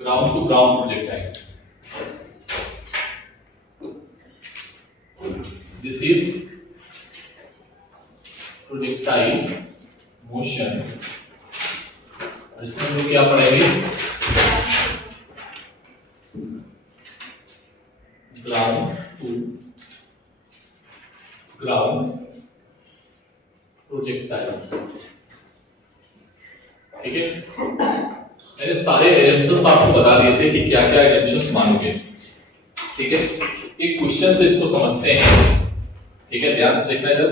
Ground to ground projectile, this is projectile motion. और इसमें हम क्या पढ़ेंगे, ग्राउंड टू ग्राउंड प्रोजेक्टाइल। ठीक है, मैंने सारे एजम्पशंस आपको बता दिए थे कि क्या क्या एजम्पशंस मानोगे। ठीक है, एक क्वेश्चन से इसको समझते हैं। ठीक है, ध्यान से देखना इधर।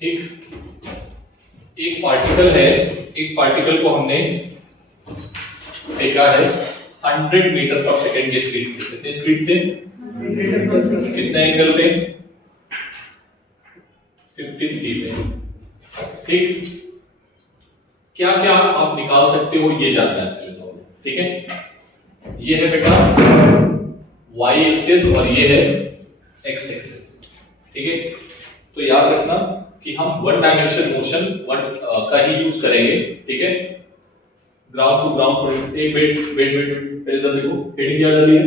ठीक, एक पार्टिकल है, एक पार्टिकल को हमने फेंका है 100 मीटर पर सेकंड की स्पीड से। कितनी स्पीड से? कितने एंगल पे? 53 पे। ठीक, क्या क्या आप निकाल सकते हो ये जानना है पहले तो। ठीक है, ये है बेटा y एक्सिस और ये है x एक्सिस। ठीक है, तो याद रखना कि हम वन डायमेंशन मोशन का ही यूज करेंगे। ठीक है, ग्राउंड टू ग्राउंड। एक वेट पहले इधर देखो, हेडिंग क्या डाली है,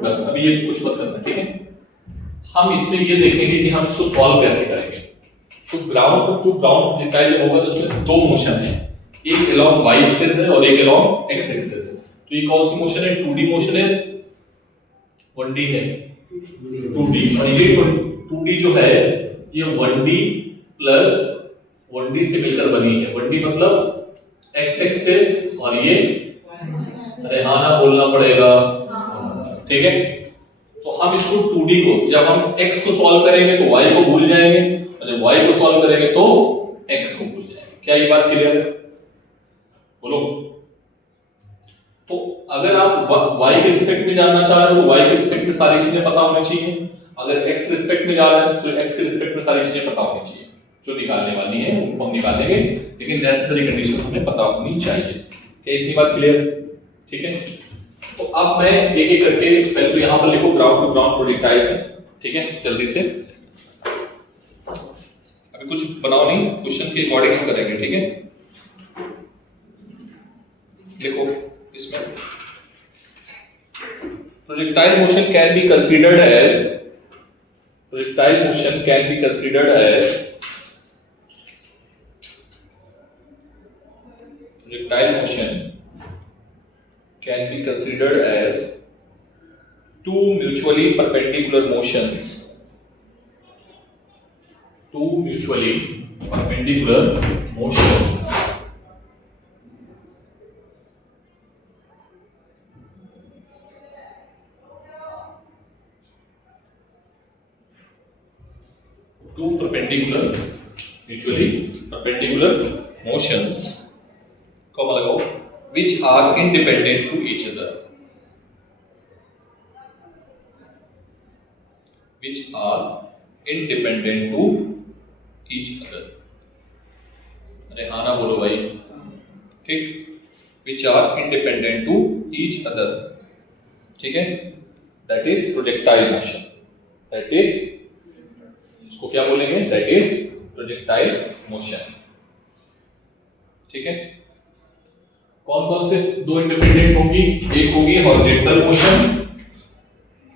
बस अभी ये कुछ मत करना। ठीक है, हम इसमें ये देखेंगे कि हम इसको सॉल्व कैसे करेंगे। तो ग्राउंड टू ग्राउंड प्रोजेक्टाइल जब होगा तो उसमें दो मोशन है, एक अलोंग y एक्सिस है और एक अलोंग x एक्सिस। तो ये कौन सी मोशन है? 2D मोशन है, 1D है? 2D। और ये 2D जो है ये 1D प्लस 1D से मिलकर बनी है। 1D मतलब x एक्सिस और ये, अरे हाँ ना बोलना पड़ेगा। ठीक है, तो हम इसको 2D को जब हम x को सॉल्व करेंगे तो y को भूल जाएंगे, और जब y को सॉल्व करेंगे तो x को भूल जाएंगे। क्या ये बात क्लियर है? बोलो। तो अगर आप y के रिस्पेक्ट में जानना चाह रहे हो तो y के रिस्पेक्ट में सारी चीजें पता होनी चाहिए। अगर x के रिस्पेक्ट में जा रहे हैं तो x के रिस्पेक्ट में सारी चीजें पता होनी चाहिए। जो निकालने वाली है वो हम निकालेंगे, लेकिन नेसेसरी कंडीशन हमें पता होनी चाहिए। क्या इतनी बात क्लियर है? ठीक है, तो अब मैं एक एक करके, पहले तो यहां पर लिखो ग्राउंड टू ग्राउंड प्रोजेक्टाइल है। ठीक है, जल्दी से, अभी कुछ बनाओ नहीं, क्वेश्चन के अकॉर्डिंग हम करेंगे। ठीक है, देखो इसमें projectile motion can be considered as, projectile motion can be considered as, projectile motion can be considered as two mutually perpendicular motions, two mutually perpendicular motions two perpendicular mutually perpendicular motions comma लगाओ, which are independent to each other, which are independent to each other। अरे हाँ ना बोलो भाई। ठीक, which are independent to each other। ठीक है, that is projectile motion, that is, इसको क्या बोलेंगे? that is projectile motion। ठीक है, कौन कौन से दो इंडिपेंडेंट होगी? एक होगी हॉरिजॉन्टल मोशन,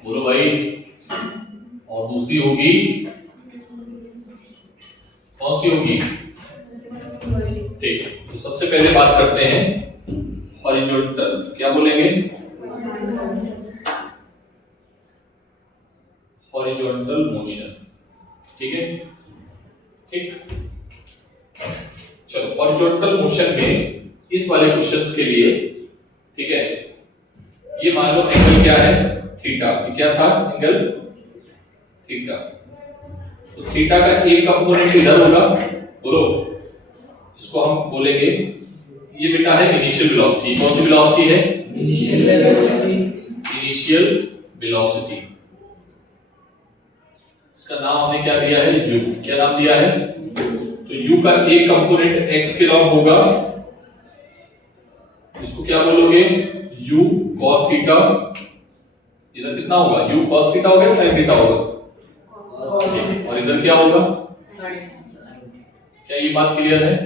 बोलो भाई, और दूसरी होगी कौन सी होगी? ठीक, तो सबसे पहले बात करते हैं हॉरिजॉन्टल। क्या बोलेंगे? Horizontal motion. ठीक है, ठीक, चलो हॉरिजॉन्टल मोशन में इस वाले क्वेश्चंस के लिए, ठीक है, ये मान लो एंगल क्या है? थीटा। ये क्या था? Angle theta. तो थीटा का एक कंपोनेंट इधर होगा, बोलो, जिसको हम बोलेंगे, ये बेटा है इनिशियल वेलोसिटी। कौन सी वेलोसिटी है? Initial velocity. इनिशियल वेलोसिटी, इसका नाम हमने क्या दिया है? u। क्या नाम दिया है? तो u का एक कंपोनेंट x के लॉन्ग होगा, इसको क्या बोलोगे? u cos theta. इधर कितना होगा? u cos थीटा होगा, sin थीटा होगा, और इधर क्या होगा? क्या ये बात क्लियर है?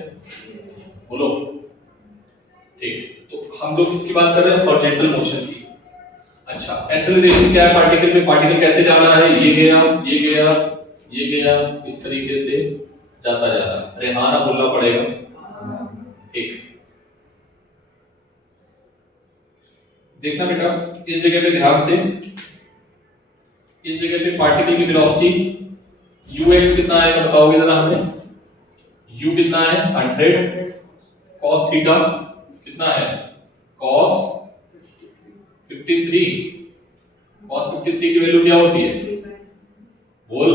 बोलो। ठीक, तो हम लोग किसकी बात कर रहे हैं? हॉरिजॉन्टल मोशन की। अच्छा, एक्सेलरेशन क्या है पार्टिकल में? पार्टिकल कैसे जा रहा है? ये गया, ये गया, ये गया, इस तरीके से जाता जा रहा है। अरे हाँ ना बोलना पड़ेगा। ठीक, देखना बेटा इस जगह पे ध्यान से, इस जगह पे पार्टिकल की वेलोसिटी ux कितना है बताओगे जरा हमें? u कितना है? 100 cos थीटा कितना है? cos 53। cos 53 की वैल्यू क्या होती है? बोल।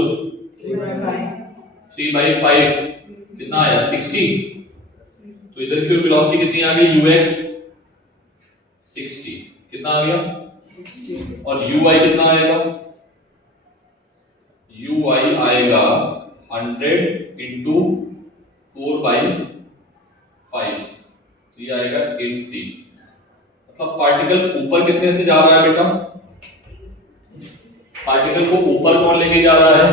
3/5 कितना आया? 60। तो इधर की वेलोसिटी कितनी आ गई? ux 60 कितना आ गया? 60। और uy कितना आएगा? uy आएगा 100 इंटू 4/5, तो ये आएगा 80। मतलब पार्टिकल ऊपर कितने से जा रहा है बेटा? पार्टिकल को ऊपर कौन लेके जा रहा है?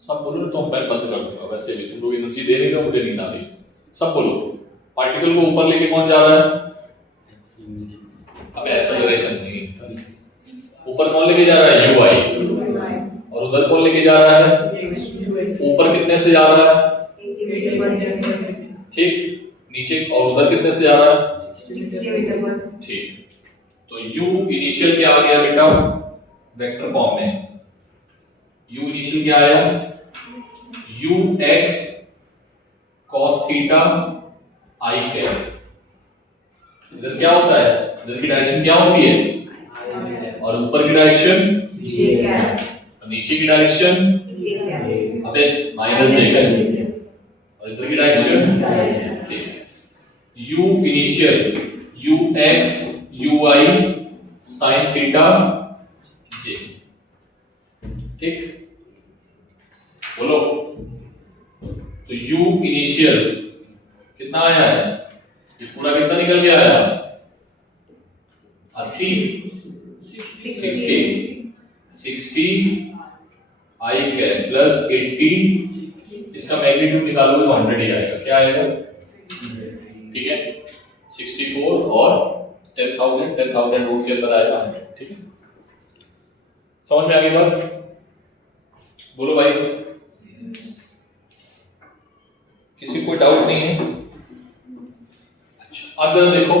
सब बोलो तो मैं बंद कर दूंगा, वैसे भी तुम लोग एनर्जी दे रहे हो, मुझे नींद आ रही। सब बोलो, पार्टिकल को ऊपर लेके कौन जा रहा है? अब एक्सेलरेशन नहीं, ऊपर कौन लेके जा रहा है? uy। और उधर कौन लेके जा रहा है? ऊपर कितने से जा रहा है? 80%। ठीक, नीचे और उधर कितने से जा रहा है? 60%। ठीक, तो u इनिशियल क्या आ गया बेटा? वेक्टर फॉर्म में u इनिशियल क्या आया? ux cos theta i cap. इधर क्या होता है? इधर की डायरेक्शन क्या होती है? और ऊपर की डायरेक्शन j कैप, और नीचे की डायरेक्शन k कैप। अबे माइनस j कैप, और इधर की direction k। u initial ux uy sin theta j। ठीक, बोलो। तो u इनिशियल कितना आया है? ये पूरा कितना निकल के आया? 80 60 i कैप प्लस 80, इसका मैग्नीट्यूड निकालोगे तो 100 ही आएगा। क्या आएगा? ठीक है, 64 और 10,000 रूट के अंदर आएगा 100। ठीक है, समझ में आ गई बात? बोलो भाई, किसी को डाउट नहीं है? अच्छा, अब जरा देखो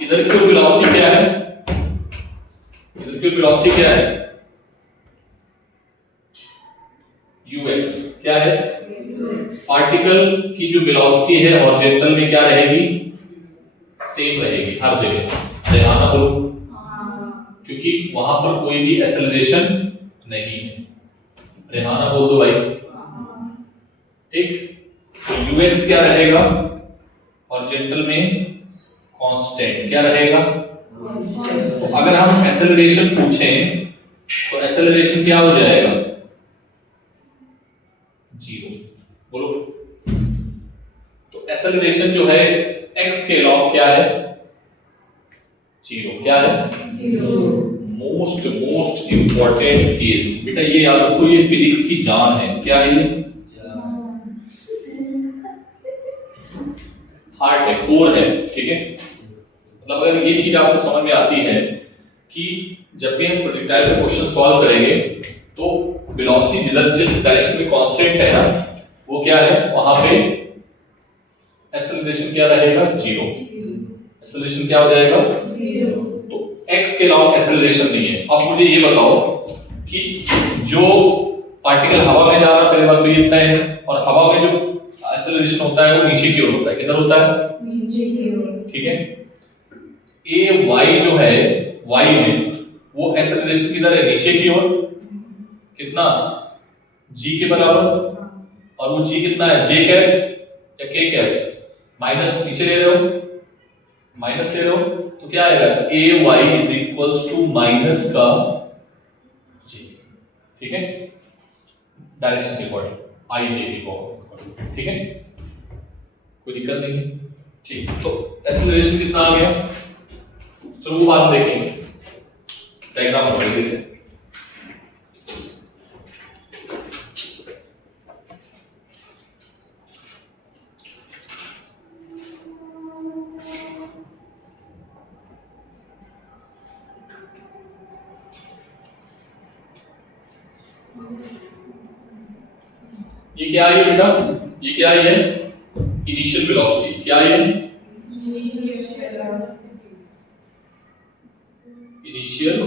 इधर की वेलोसिटी क्या है? इधर की वेलोसिटी क्या है? ux क्या है? पार्टिकल की जो वेलोसिटी है हॉरिजॉन्टल में क्या रहेगी? सेम रहेगी हर जगह। ध्यान ना बोलो, क्योंकि वहां पर कोई भी एक्सेलरेशन नहीं है। रेहाना बोल दो भाई। ठीक, तो ux क्या रहेगा? हॉरिजॉन्टल में कांस्टेंट क्या रहेगा? तो अगर हम एक्सेलरेशन पूछें तो एक्सेलरेशन क्या हो जाएगा? 0। बोलो। तो एक्सेलरेशन जो है x के अलावा क्या है? 0। क्या है? 0। मोस्ट इंपॉर्टेंट केस बेटा, ये याद रखो, ये फिजिक्स की जान है। क्या है ये? हार्ट है, कोर है। ठीक है, मतलब अगर ये चीज आपको समझ में आती है कि जब भी हम प्रोजेक्टाइल का क्वेश्चन सॉल्व करेंगे तो वेलोसिटी जिस डायरेक्शन में कांस्टेंट है ना, वो क्या है? वहां पे एक्सेलरेशन क्या रहेगा? 0। एक्सेलरेशन क्या हो जाएगा? 0। तो x के अलावा एक्सेलरेशन नहीं है। अब मुझे ये बताओ कि जो पार्टिकल हवा में जा रहा है, पहले बात तो ये तय है, और हवा में जो एक्सेलरेशन होता है वो नीचे की ओर होता है। किधर होता है? नीचे की ओर। ठीक है, ए वाई जो है, वाई में वो एक्सेलरेशन किधर है? नीचे की ओर। कितना? g के बराबर, और वो g कितना है? j कैप या k कैप? माइनस नीचे ले रहे हो, माइनस ले रहे हो, तो क्या आएगा? A Y is equals to minus का j। ठीक है, डायरेक्शन के अकॉर्डिंग आई जे की अकॉर्डिंग। ठीक है, कोई दिक्कत नहीं है। ठीक, तो एक्सेलरेशन कितना आ गया? चलो वो बात देखेंगे, डायग्राम बनाएंगे इसे। ये क्या है बेटा, ये क्या है, इनिशियल वेलोसिटी। क्या है, इनिशियल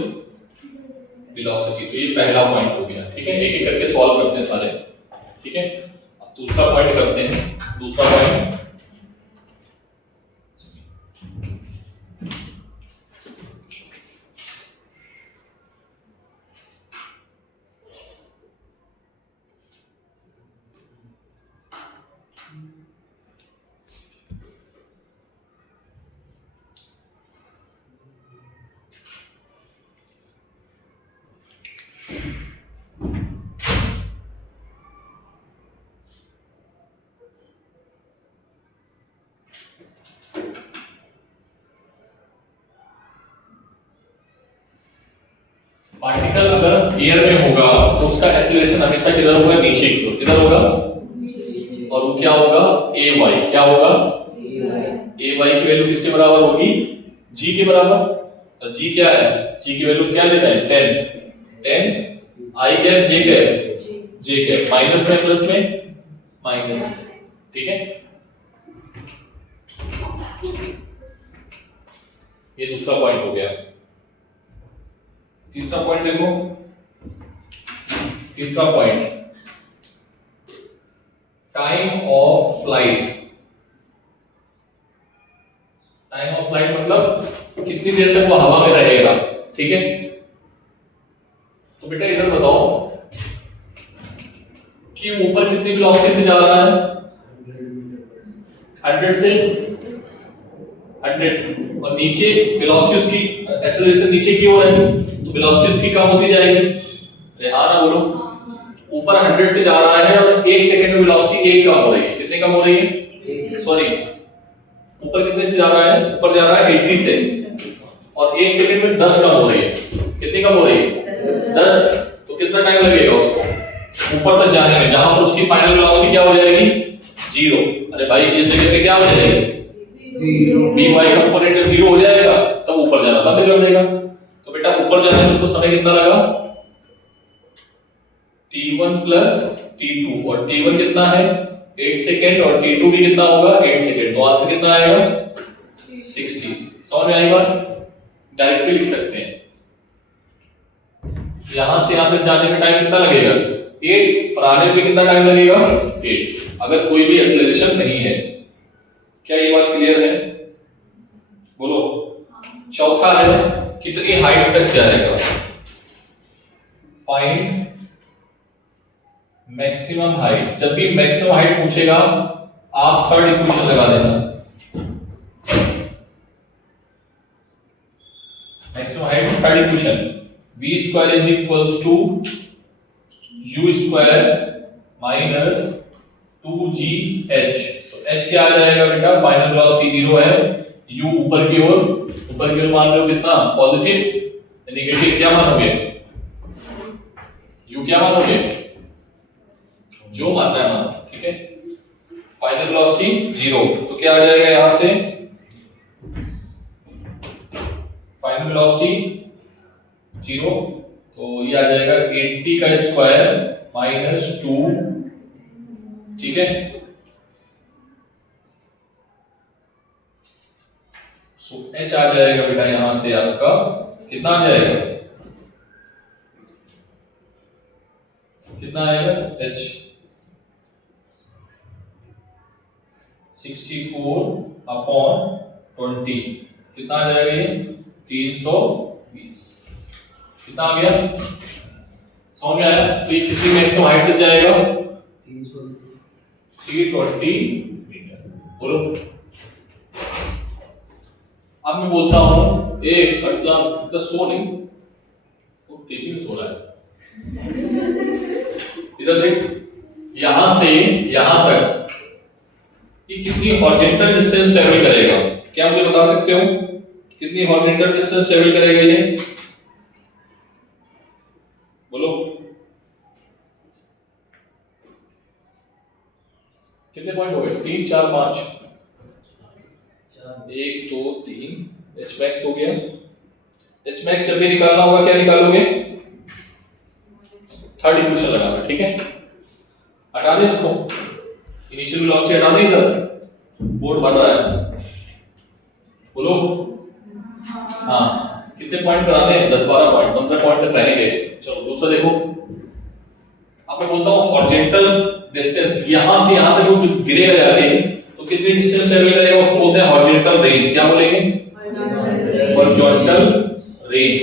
वेलोसिटी। तो ये पहला पॉइंट हो गया, ठीक है। एक एक करके सॉल्व करते हैं सारे, ठीक है। अब दूसरा पॉइंट करते हैं। दूसरा पॉइंट, पार्टिकल अगर एयर में होगा तो उसका एक्सीलरेशन हमेशा किधर होगा, नीचे की ओर। किधर होगा, और वो क्या होगा, ए वाई। क्या होगा, ए वाई की वैल्यू किसके बराबर होगी, जी के बराबर। और जी क्या है, जी की वैल्यू क्या लेना है, 10 आई कैप जे कैप, जे कैप माइनस में प्लस में माइनस, ठीक है। ये दूसरा पॉइंट हो गया। तीसरा पॉइंट देखो, तीसरा point, time of flight. Time of flight मतलब कितनी देर तक वो हवा में रहेगा, ठीक है। तो बेटा इधर बताओ कि ऊपर कितनी वेलोसिटी से जा रहा है, 100 से 100, और नीचे वेलोसिटी उसकी एक्सेलरेशन नीचे की ओर है, तो वेलोसिटी उसकी कम होती जाएगी। हाँ ना, बोलो। ऊपर 100 से जा रहा है और 1 सेकंड में वेलोसिटी 1 कम हो रही है। कितने कम हो रही है, सॉरी, ऊपर कितने से जा रहा है, ऊपर जा रहा है 80 से, और 1 सेकंड में 10 कम हो रही है। कितनी कम हो रही है, 10। तो कितना टाइम लगेगा उसको ऊपर तक जाने में, जहां पर उसकी फाइनल वेलोसिटी क्या हो जाएगी, 0। अरे भाई इस जगह पे क्या हो जाएगी, बी वाई कंपोनेंट जब 0 हो जाएगा तब ऊपर जाना बंद कर देगा। तो बेटा ऊपर जाने में उसको समय कितना लगा, t1 प्लस t2, और t1 कितना है 8 सेकंड, और t2 भी कितना होगा 8 सेकंड। तो आंसर कितना आएगा 60। समझ में आई बात, डायरेक्टली लिख सकते हैं। यहां से यहां तक जाने में टाइम कितना लगेगा 8, और आने में कितना टाइम लगेगा 8, अगर कोई भी एक्सेलरेशन नहीं है। क्या ये बात क्लियर है, बोलो। चौथा है कितनी हाइट तक जाएगा, फाइंड मैक्सिमम हाइट। जब भी मैक्सिमम हाइट पूछेगा आप थर्ड इक्वेशन लगा देना। Maximum height third equation, v square is equals to u square minus 2gh। तो h क्या आ जाएगा बेटा, फाइनल वेलोसिटी 0 है, u ऊपर की ओर, ऊपर की ओर मान रहे हो कितना, पॉजिटिव, नेगेटिव क्या मानोगे, u क्या मानोगे, जो मानना है मानो, ठीक है। फाइनल वेलोसिटी 0, तो क्या आ जाएगा यहां से, फाइनल वेलोसिटी 0, तो ये आ जाएगा 80 का स्क्वायर माइनस 2, ठीक है। सो h आ जाएगा बेटा यहां से आपका कितना आ जाएगा, कितना आएगा h 64/20, कितना आ जाएगा ये 320। कितना आ गया, समझ में आया। तो ये किसी मैक्सिमम हाइट तक जाएगा 320 मीटर। बोलो। अब मैं बोलता हूं ए असलम, तो सो नहीं, वो तेजी में सो रहा है। इधर देख, यहां से यहां तक ये कितनी हॉरिजॉन्टल डिस्टेंस ट्रेवल करेगा, क्या मुझे बता सकते हो कितनी हॉरिजॉन्टल डिस्टेंस ट्रेवल करेगा ये, बोलो। कितने पॉइंट हो गए, 3 4 5, 1 2 3, h max हो गया। h max जब भी निकालना होगा क्या निकालोगे, थर्ड इक्वेशन लगाना, ठीक है। हटा दें इसको, इनिशियल वेलोसिटी हटा दें इधर, बोर्ड बन रहा है, बोलो। हाँ, कितने पॉइंट कराने हैं? 10-12 पॉइंट, 15 पॉइंट तक रहेंगे। चलो दूसरा देखो, अब मैं बोलता हूँ हॉरिजॉन्टल डिस्टेंस, यहां से यहां तक जो गिरेगा जाके तो कितनी डिस्टेंस ट्रेवल करेगा, उसको बोलते हैं हॉरिजॉन्टल रेंज। क्या बोलेंगे? Horizontal range.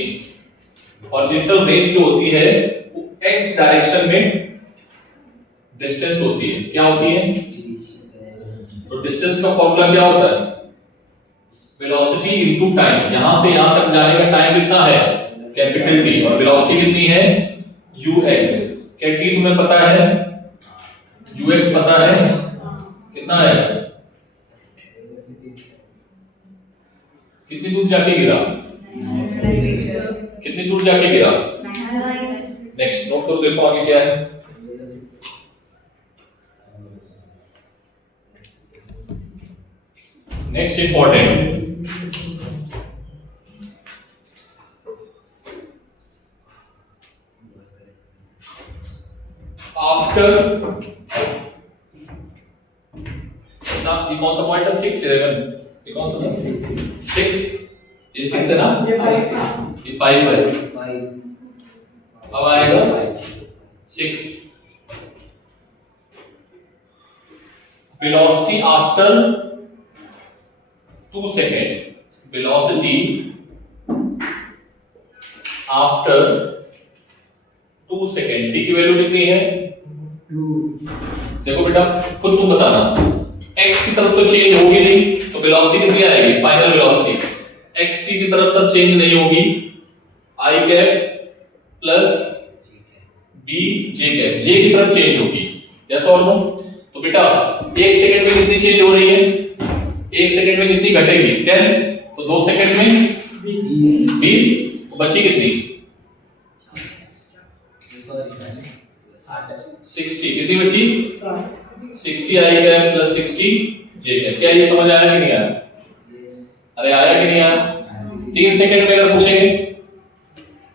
हॉरिजॉन्टल रेंज जो होती है वो एक्स डायरेक्शन में डिस्टेंस होती है। क्या होती है? तो डिस्टेंस का फॉर्मूला क्या होता है? Velocity into time. यहां से यहां तक जाने का टाइम कितना है? Capital T. और वेलोसिटी कितनी है? ux। क्या टी तुम्हें पता है? ux पता है? कितना है? कितनी दूर जाके गिरा? कितनी दूर जाके गिरा? नेक्स्ट नोट करो, देखो आगे क्या है। नेक्स्ट इंपॉर्टेंट, आफ्टर ना, ये कौन सा पॉइंट है? 6 7, ये कौन सा? 6, ये 6 है ना, ये 5 है। अब आएगा 6। Velocity after 2 second, velocity after 2 second, T की वैल्यू कितनी है? 2। देखो बेटा, खुद तुम बताना, x की तरफ तो चेंज होगी नहीं, तो वेलोसिटी कितनी आएगी? फाइनल वेलोसिटी x t की तरफ सब चेंज नहीं होगी, i cap plus b j cap, j की तरफ चेंज होगी। यस और नो? तो बेटा 1 सेकंड में कितनी चेंज हो रही है? 1 सेकंड में कितनी घटेगी? 10। तो 2 सेकंड में 20, बची कितनी? 60। कितनी बची? 60 आई कैप प्लस 60 जे कैप। क्या ये समझ आया कि नहीं आया? अरे आया कि नहीं आया? 3 सेकंड में अगर पूछेंगे,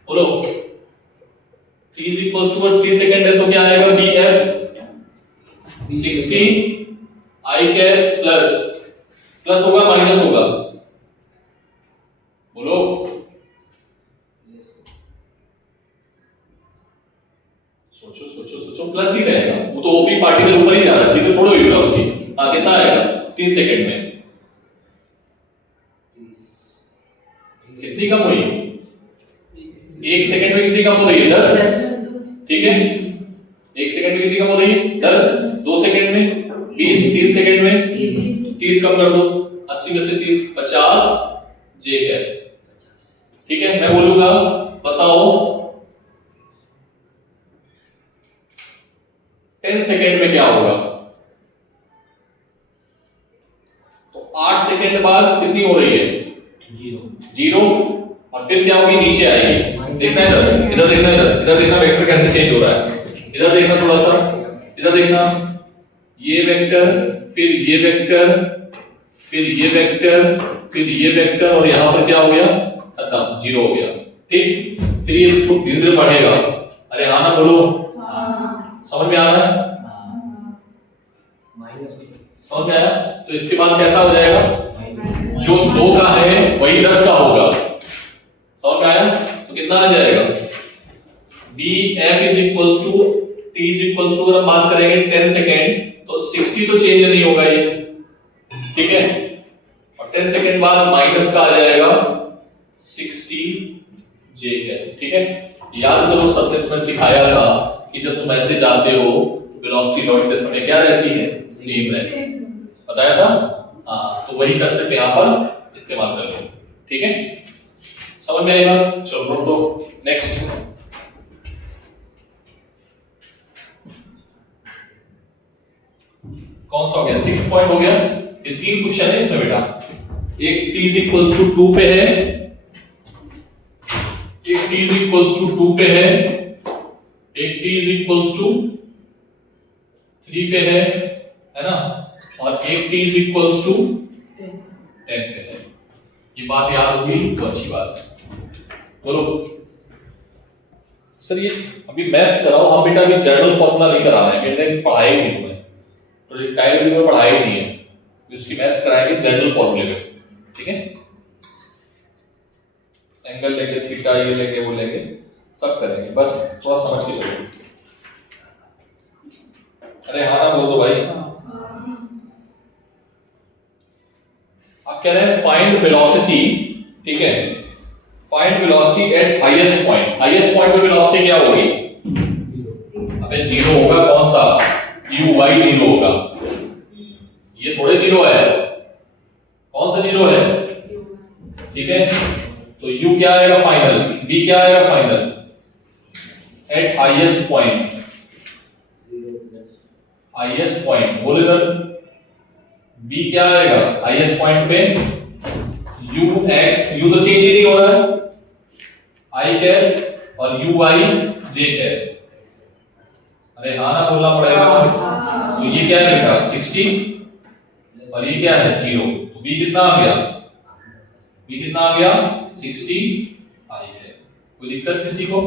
बोलो t is equals to 3 second है तो क्या आएगा? bf 60 i कैप प्लस होगा माइनस होगा, बोलो। सोचो सोचो सोचो, प्लस ही रहेगा, वो तो ओपी पार्टिकल ऊपर ही जा रहा है, जीरो थोड़ा हुई वेलोसिटी। हां, कितना आएगा? 3 सेकंड में कितनी कम हुई? 1 सेकंड में कितनी कम हो रही है? 10। ठीक है, 1 सेकंड में कितनी कम हो रही है? 10। 2 सेकंड में 20, 3 सेकंड में 30 कम कर दो, 80 में से 30, 50 जे कैप। ठीक है, मैं बोलूंगा बताओ 10 सेकंड में क्या होगा? तो 8 सेकंड बाद कितनी हो रही है? 0। और फिर क्या होगी? नीचे आएगी। देखना है इधर, इधर देखना, इधर देखना, वेक्टर कैसे चेंज हो रहा है। इधर देखना थोड़ा सा, इधर देखना, ये वेक्टर, फिर ये वेक्टर, फिर ये वेक्टर, फिर ये वेक्टर, और यहां पर क्या हो गया? खत्म, 0 हो गया। ठीक, फिर ये धीरे धीरे बढ़ेगा। अरे हाँ ना, बोलो। समझ में आ रहा है? समझ में आया? तो इसके बाद कैसा हो जाएगा? जो 2 का है वही 10 का होगा। समझ में आया? तो कितना आ जाएगा? bf is equals to t is equals to, अगर बात करेंगे 10 सेकेंड तो 60 तो चेंज नहीं होगा ये, ठीक है, और 10 सेकेंड बाद माइनस का आ जाएगा 60 j कैप। ठीक है, याद करो सर ने तुम्हें सिखाया था कि जब तुम ऐसे जाते हो तो वेलोसिटी लौटते समय क्या रहती है? सेम रहती है, बताया था। हाँ, तो वही कंसेप्ट यहाँ पर इस्तेमाल कर लो। ठीक है, समझ में आई बात? चलो नोट दो। नेक्स्ट, कौन सा हो गया? 6 पॉइंट हो गया। ये 3 क्वेश्चन है इसमें बेटा। एक t is equals to 2 पे है, एक t is equals to 2 पे है, एक t is equals to 3 पे है ना, और एक t is equals to 10 पे है। ये बात याद होगी तो अच्छी बात है। बोलो सर, ये अभी मैथ्स कराओ, हम बेटा अभी जनरल फॉर्मूला नहीं करा रहे हैं, मैंने पढ़ाया ही नहीं तुम्हें, प्रोजेक्टाइल में पढ़ाया ही नहीं है, उसकी मैथ्स कराएंगे जनरल फॉर्मूले में, ठीक है। एंगल लेंगे, थीटा ये लेंगे वो लेंगे, सब करेंगे, बस थोड़ा समझ के चलो। अरे हाँ ना बोल दो भाई। आप कह रहे हैं फाइंड वेलोसिटी, ठीक है, find velocity at highest point. Highest point पे वेलोसिटी क्या होगी? अबे जीरो होगा, कौन सा? यू वाई जीरो होगा, ये थोड़े जीरो है, कौन सा जीरो है? ठीक है, तो u क्या आएगा फाइनल, v क्या आएगा final eight highest point, highest point बोले ना, v क्या आएगा हाईएस्ट पॉइंट पे? u x, u तो चेंज ही नहीं हो रहा है, i कैप और u y j कैप। अरे हाँ ना बोलना पड़ेगा। तो ये क्या है बेटा 60 और ये क्या है 0, तो v कितना आ गया? v कितना आ गया 60 आई है। कोई दिक्कत किसी को?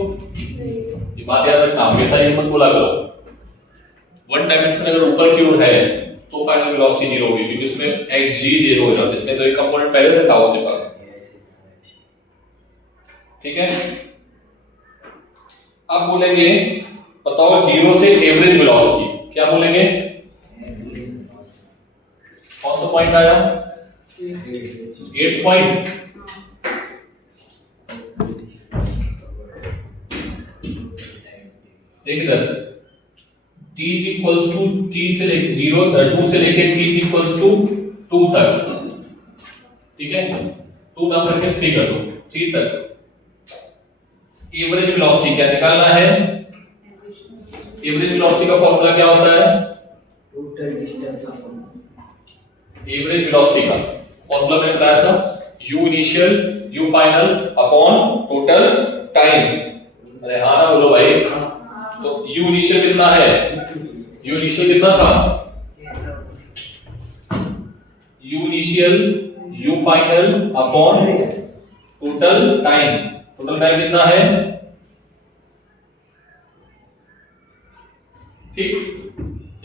ये बात याद रखना, हमेशा ये मत बोला करो वन डायमेंशन अगर ऊपर की ओर है तो फाइनल वेलोसिटी 0 होगी, क्योंकि उसमें x g 0 हो जाता है, इसमें तो एक कंपोनेंट पहले से था उसके पास, ठीक है। अब बोलेंगे बताओ 0 से एवरेज वेलोसिटी, क्या बोलेंगे? कौन सा पॉइंट आया? 8 पॉइंट। देख इधर, t is equals to t से लेके 0 2 से लेके t is equals to 2 तक, ठीक है, 2 डाउन करके 3 कर दो, 3 तक। एवरेज वेलोसिटी क्या निकालना है? एवरेज वेलोसिटी का फॉर्मूला क्या होता है? Total distance upon average velocity का फॉर्मूला मैंने बताया था, u initial u final upon total time. अरे हाँ ना बोलो भाई। तो u इनिशियल कितना है? u इनिशियल कितना था? u initial u final upon total time. Total time कितना है? ठीक,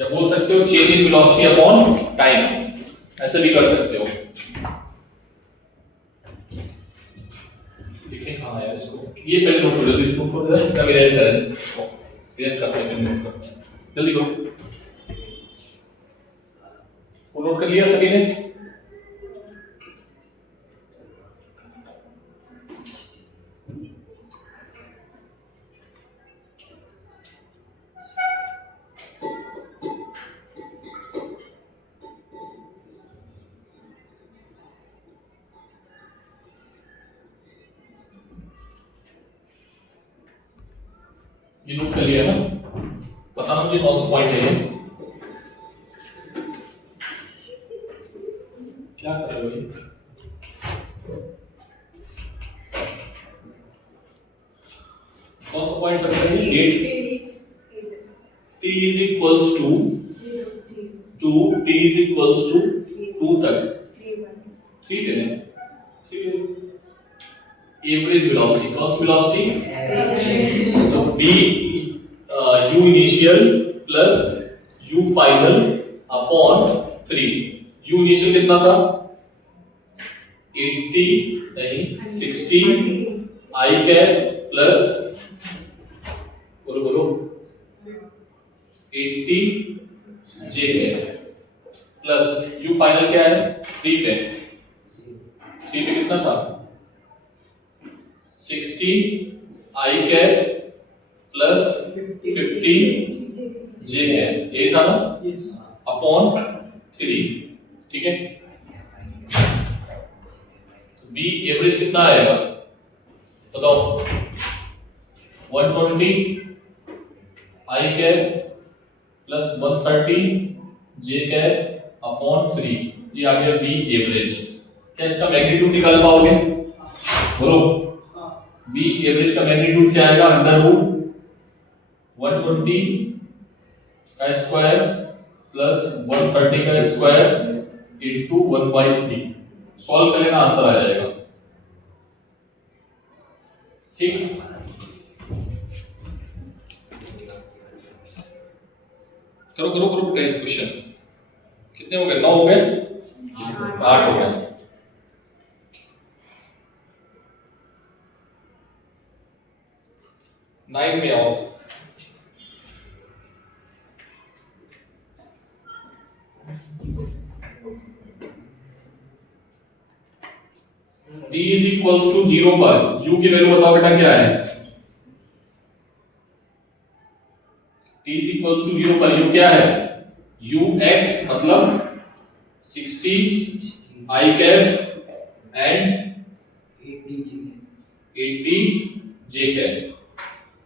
या बोल सकते हो change in velocity upon time, ऐसे भी कर सकते हो, ठीक है। हाँ यार इसको ये पहले नोट कर लो, इसको नोट कर दो, इरेज करें, इरेज करते हैं, नोट कर जल्दी करो। वो नोट कर लिया सभी ने? ये नोट कर लिया ना? बताना मुझे कौन सा पॉइंट है ये, क्या कर रहे हो ये? कौन सा पॉइंट रख रहे हैं? 8 t is equals to 2, t is equals to 2 तक 3 देने, 3 एवरेज वेलोसिटी, कौन सी वेलोसिटी? तो v u initial plus u final upon 3। u initial कितना था? 80 नहीं 60 i कैप प्लस बोलो बोलो 80 j cap plus u final क्या है? 3 पे, 3 पे कितना था? 60 i कैप प्लस 50 j है, यही था ना? अपॉन 3, ठीक है। b एवरेज कितना आएगा बताओ? 120 i cap plus 130 j cap upon 3, ये आ गया b एवरेज। क्या इसका मैग्नीट्यूड निकाल पाओगे? बोलो b एवरेज का मैग्नीट्यूड क्या आएगा? अंडर रूट 120 का स्क्वायर प्लस 130 का स्क्वायर इनटू 1/3। सॉल्व कर लेना, आंसर आ जाएगा, ठीक। करो करो करो बेटा क्वेश्चन कितने हो गए 9 हो गए 8 हो गए 9 में आओ t इज इक्वल्स टू 0 पर u की वैल्यू बताओ बेटा क्या है t इज इक्वल्स टू 0 पर u क्या है ux मतलब 60 i cap and 80 j cap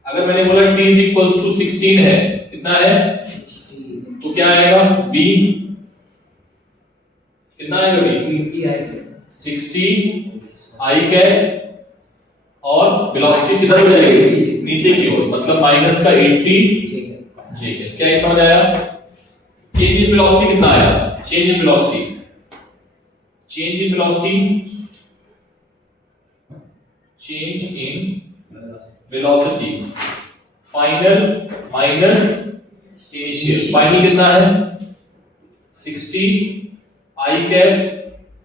अगर मैंने बोला t इज इक्वल्स टू 16 है कितना है तो क्या आएगा b कितना आएगा b 60 i कैप और वेलोसिटी किधर हो जाएगी नीचे की ओर मतलब माइनस का 80 j कैप क्या ये समझ आया चेंज इन वेलोसिटी कितना आया change in velocity final minus initial final कितना है 60 i cap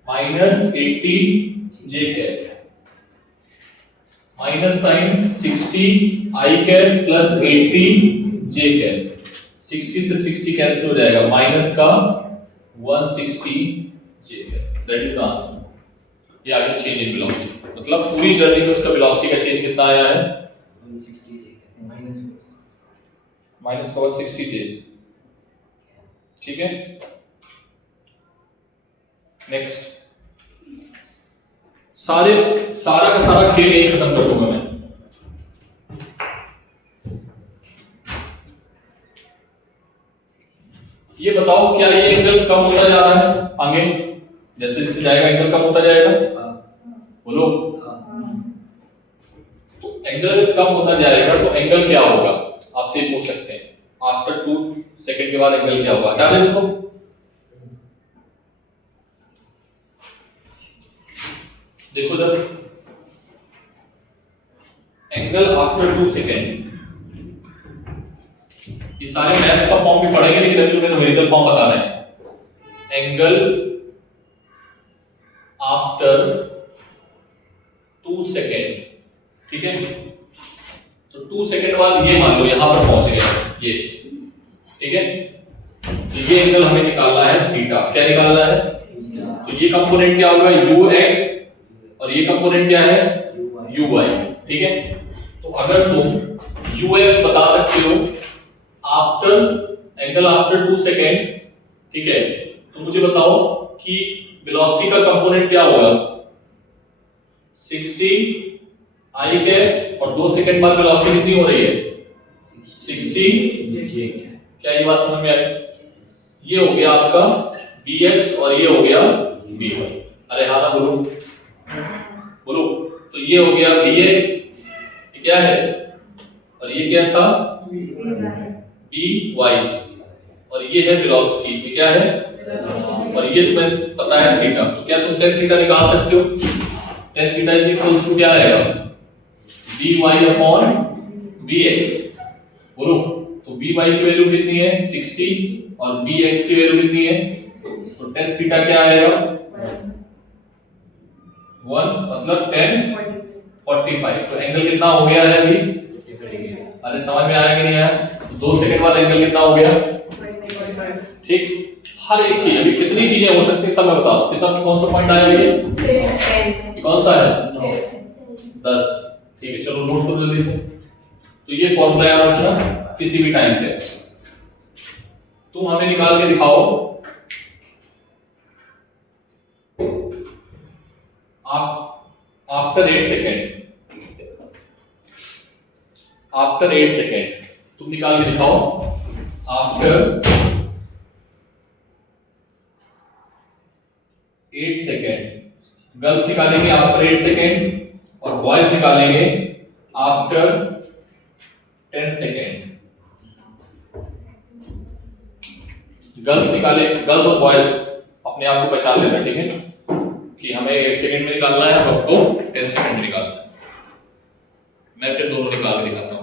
minus 80 j cap minus sign 60 i cap plus 80 j cap 60 से 60 कैंसिल हो जाएगा माइनस का 160 j cap that is answer ये आ गया चेंज इन वेलोसिटी मतलब पूरी जर्नी में उसका वेलोसिटी का चेंज कितना आया है माइनस का 160 j ठीक है नेक्स्ट सारा का सारा खेल यही खत्म कर दूंगा मैं ये बताओ क्या ये एंगल कम होता जा रहा है आगे जैसे जैसे जाएगा एंगल कम होता जाएगा बोलो तो एंगल अगर कम होता जाएगा तो एंगल क्या होगा आपसे पूछ सकते हैं आफ्टर 2 सेकंड के बाद एंगल क्या होगा डालो इसको देखो जब एंगल आफ्टर 2 सेकंड ये सारे मैथ्स का फॉर्म भी पढ़ेंगे लेकिन अभी तुम्हें न्यूमेरिकल फॉर्म बताना है एंगल आफ्टर 2 सेकंड ठीक है तो 2 सेकंड बाद ये मान लो यहां पर पहुंच गए ये ठीक है तो ये एंगल हमें निकालना है थीटा क्या निकालना है तो ये कंपोनेंट क्या होगा ux और ये कंपोनेंट क्या है uy ठीक है तो अगर तुम ux बता सकते हो आफ्टर एंगल आफ्टर 2 सेकंड ठीक है तो मुझे बताओ कि वेलोसिटी का कंपोनेंट क्या होगा 60 i कैप और 2 सेकंड बाद वेलोसिटी कितनी हो रही है 60 क्या ये बात समझ में आई ये हो गया आपका bx और ये हो गया by अरे हाँ ना बोलो बोलो तो ये हो गया bx ये क्या है और ये क्या था by और ये है वेलोसिटी ये क्या है और ये तुम्हें पता है थीटा तो क्या तुम tan थीटा निकाल सकते हो tan theta is equals to क्या आएगा by अपॉन bx बोलो तो by की वैल्यू कितनी है 60 और bx की वैल्यू कितनी है तो tan थीटा क्या आएगा 1 मतलब tan 45 तो एंगल कितना हो गया है अभी अरे समझ में आया कि नहीं आया तो 2 सेकंड बाद एंगल कितना हो गया ठीक हर एक चीज अभी कितनी चीजें हो सकती है सब मैं बता दूं कितना कौन सा पॉइंट आया ये कौन सा है 10 ठीक है चलो नोट करो जल्दी से तो ये फॉर्मूला याद रखना किसी भी टाइम पे तुम हमें निकाल के दिखाओ आफ्टर 8 सेकेंड तुम निकाल के दिखाओ आफ्टर 8 सेकेंड गर्ल्स निकालेंगे आफ्टर 8 सेकेंड और बॉयज निकालेंगे आफ्टर 10 सेकेंड गर्ल्स और बॉयज अपने आप को पहचान लेना ठीक है कि हमें 8 सेकेंड में निकालना है और आपको 10 सेकेंड में निकालना है मैं फिर दोनों निकाल के दिखाता हूं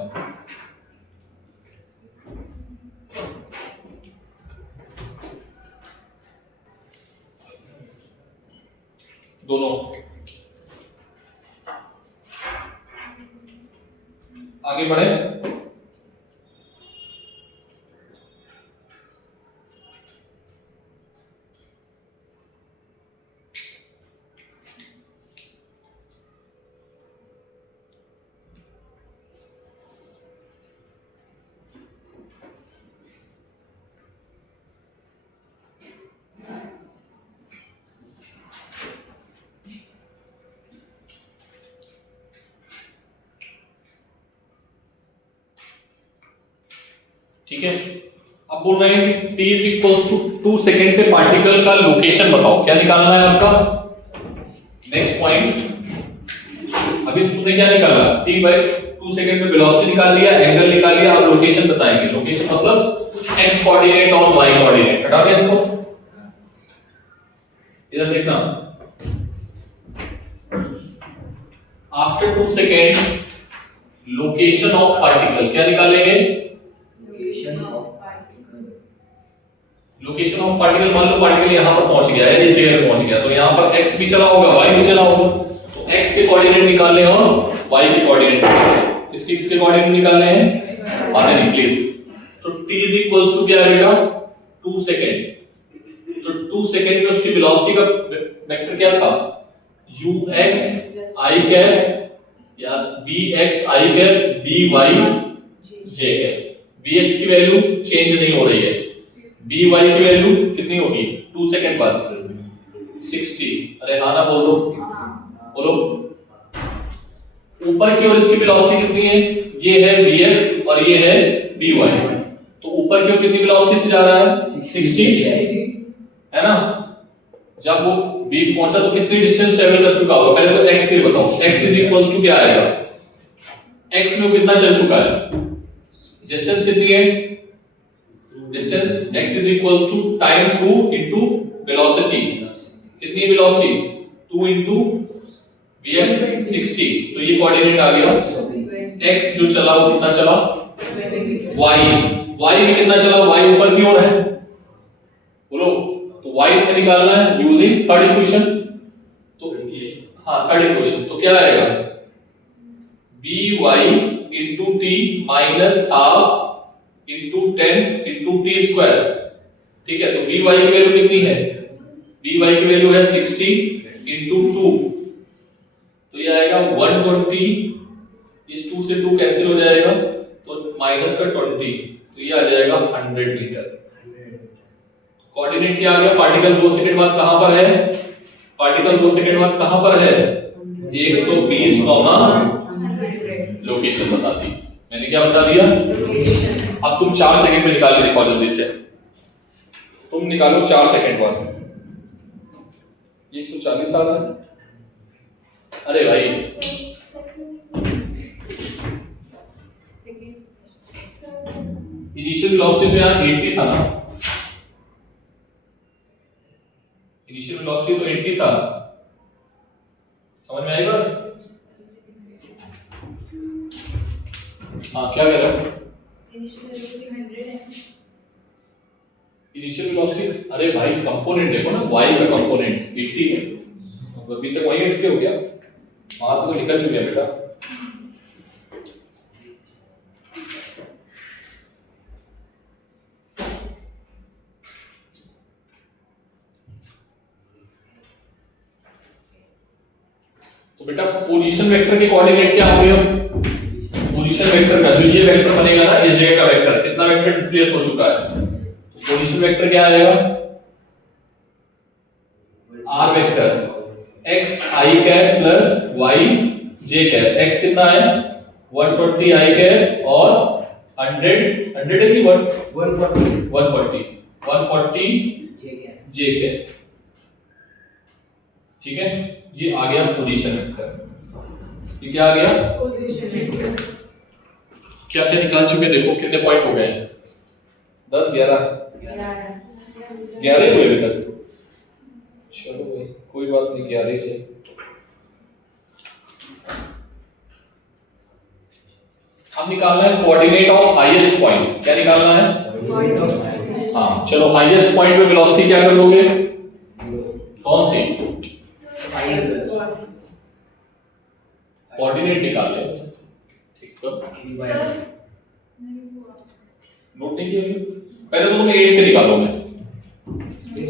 दोनों। आगे बढ़े। ठीक है, अब बोल रहे हैं कि t is equals to 2 second पे पार्टिकल का लोकेशन बताओ, क्या निकालना है आपका नेक्स्ट पॉइंट। अभी तुमने क्या निकाला, t बाय 2 सेकेंड पे वेलोसिटी निकाल लिया, एंगल निकाल लिया, अब लोकेशन बताएंगे। लोकेशन मतलब x कोऑर्डिनेट और y कोऑर्डिनेट। हटा दे इसको, इधर देखना। After 2 second location of particle क्या निकालेंगे, लोकेशन ऑफ पार्टिकल। मान लो पार्टिकल यहां पर पहुंच गया है, इस जगह पे पहुंच गया, तो यहां पर x भी चला होगा, y भी चला होगा, तो x के कोऑर्डिनेट निकालने और y के कोऑर्डिनेट निकालने। इसके कोऑर्डिनेट निकालने हैं, आते नहीं प्लीज। तो t इज इक्वल्स टू क्या आएगा 2 सेकंड। तो 2 सेकंड में उसकी वेलोसिटी का वेक्टर क्या था, ux i कैप या vx i cap vy j cap. vx की वैल्यू चेंज नहीं हो रही है, by की वैल्यू कितनी होगी 2 सेकंड बाद 60। अरे हाँ ना बोलो, बोलो। ऊपर की ओर इसकी वेलोसिटी कितनी है, ये है vx और ये है by, तो ऊपर की ओर कितनी वेलोसिटी से जा रहा है 60 है ना। जब वो v पहुंचा तो कितनी डिस्टेंस ट्रेवल कर चुका होगा, पहले तो x के लिए बताओ। x इज इक्वल्स टू क्या आएगा, x में कितना चल चुका है, डिस्टेंस कितनी है, distance x is equals to time 2 into velocity. कितनी वेलोसिटी 2 इनटू vx 60, तो ये कोऑर्डिनेट आ गया। x जो चला वो कितना चला, y भी कितना चला, y ऊपर की ओर है, बोलो। तो y हमें निकालना है यूजिंग थर्ड इक्वेशन। तो हाँ थर्ड इक्वेशन, तो क्या आएगा by into t minus half into 10 into T square. ठीक है, तो vy की वैल्यू कितनी है, vy की वैल्यू है 60 इनटू 2, तो ये आएगा 120। इस 2 से 2 कैंसिल हो जाएगा, तो माइनस का 20, तो ये आ जाएगा 100 मीटर। कोऑर्डिनेट क्या आ गया, पार्टिकल 2 सेकंड बाद कहां पर है, पार्टिकल 2 सेकंड बाद कहां पर है 120 लोकेशन बता दी मैंने। क्या बता दिया, अब तुम 4 सेकंड में निकाल के दिखाओ जल्दी से। तुम निकालो 4 सेकंड बाद, 140 आ रहा है। अरे भाई इनिशियल वेलोसिटी तो यहाँ 80 था ना, इनिशियल वेलोसिटी तो 80 था, समझ में आई बात। हाँ क्या कह रहे हो, इनिशियल वेलोसिटी, अरे भाई कंपोनेंट देखो ना, y का कंपोनेंट 80 है, अभी तक वही अटके हो गया, वहां से तो निकल चुके हैं बेटा। तो बेटा पोजीशन वेक्टर के कोऑर्डिनेट क्या होंगे, पोजीशन वेक्टर का जो ये वेक्टर बनेगा ना, इस जगह का वेक्टर, कितना वेक्टर डिस्प्लेस हो चुका है, तो पोजीशन वेक्टर क्या आएगा, r vector x i cap plus y j cap. x कितना है 120 i कैप और 100 है कि 140 j कैप। ठीक है, ये आ गया पोजीशन वेक्टर। ये क्या आ गया, क्या क्या निकाल चुके देखो, कितने पॉइंट हो गए, 10 11 हुए अभी तक। चलो भाई कोई बात नहीं, 11 से। अब निकालना है कोऑर्डिनेट ऑफ हाईएस्ट पॉइंट। क्या निकालना है, हाँ चलो, हाईएस्ट पॉइंट पे वेलोसिटी क्या कर लोगे, कौन सी कोऑर्डिनेट निकाल ले। ठीक, तो नोट नहीं किया पहले तो तुम्हें 8 पे निकालोगे,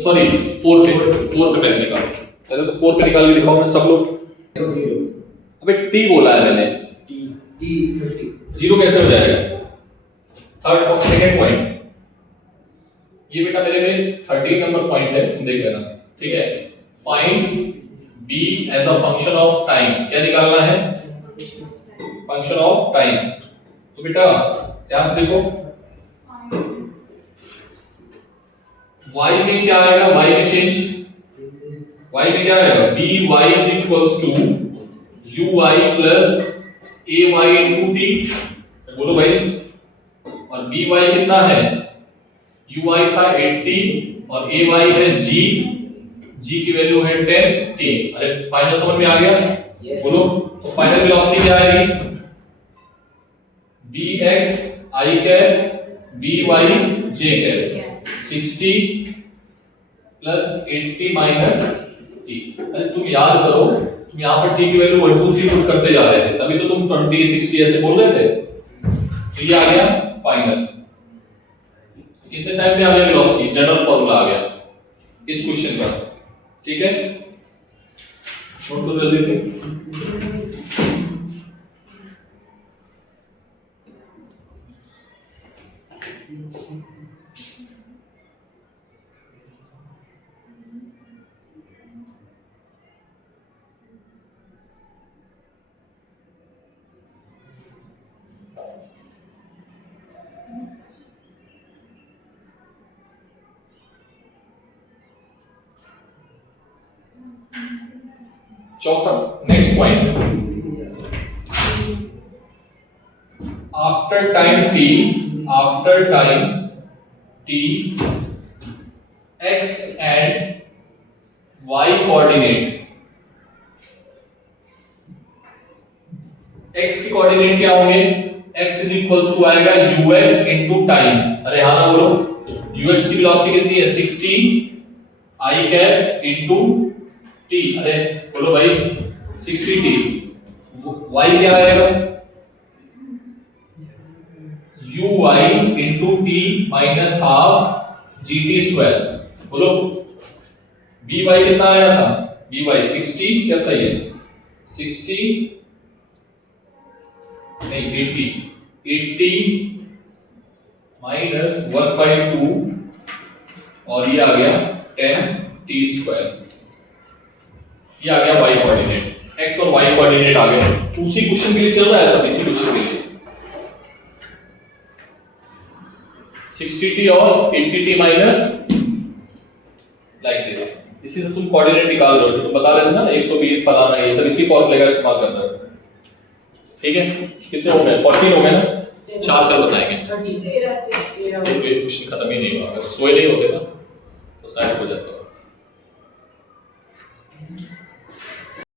सॉरी 4 पे पहले निकालो, पहले तो 4 पे निकाल के दिखाओ मैं सब लोग। 0 अबे टी बोला है मैंने, T 30 जीरो कैसे हो जाएगा? थर्ड और सेकंड पॉइंट, ये बेटा मेरे में 13 नंबर पॉइंट है, तुम देख लेना। ठीक है, find b as a function of time. क्या निकालना है? Function of time. तो बेटा ध्यान से देखो, y में क्या आएगा? y में चेंज, y में क्या आएगा? by is equals to uy plus ay into t। बोलो भाई, और by कितना है? uy था 80 और ay है g की वैल्यू है 10t। अरे फाइनल समझ में आ गया? Yes. बोलो, तो फाइनल वेलोसिटी क्या आएगी? bx I cap by j cap 60 plus 80 minus t। अरे तुम याद करो, तुम यहाँ पर t की वैल्यू 1 2 3 पुट करते जा रहे थे, तभी तो तुम 20 60 ऐसे बोल रहे थे। तो ये आ गया फाइनल। कितने टाइम में आ गया वेलोसिटी? जनरल फॉर्मूला आ गया इस क्वेश्चन का। ठीक है, नोट करो जल्दी से। चौथा next point, after time t x and y coordinate. x के कोऑर्डिनेट क्या होंगे? x इज इक्वल्स टू आएगा ux इनटू टाइम। अरे हाँ ना बोलो, ux की वेलोसिटी कितनी है? 60 I कैप इनटू t। अरे बोलो भाई 60t। y क्या आएगा? uy into t minus half gt square. बोलो by कितना आया था? by 60 क्या था ये? 60 नहीं 80 माइनस 1/2 और ये आ गया 10t स्क्वायर। ये आ गया y कोऑर्डिनेट, x और y कोऑर्डिनेट आ गए। उसी क्वेश्चन के लिए चल रहा है सब, इसी क्वेश्चन के लिए 60t और 80t माइनस लाइक दिस। इसी से तुम कोऑर्डिनेट निकाल रहे हो, जो तुम बता रहे थे ना 120 फलाना, ये सब इसी फॉर्मूले का इस्तेमाल करना है। ठीक है, कितने हो गए? 14 हो गए ना, 4 कर बताएंगे। क्वेश्चन खत्म ही नहीं हुआ, अगर सोए नहीं होते ना तो शायद हो जाता।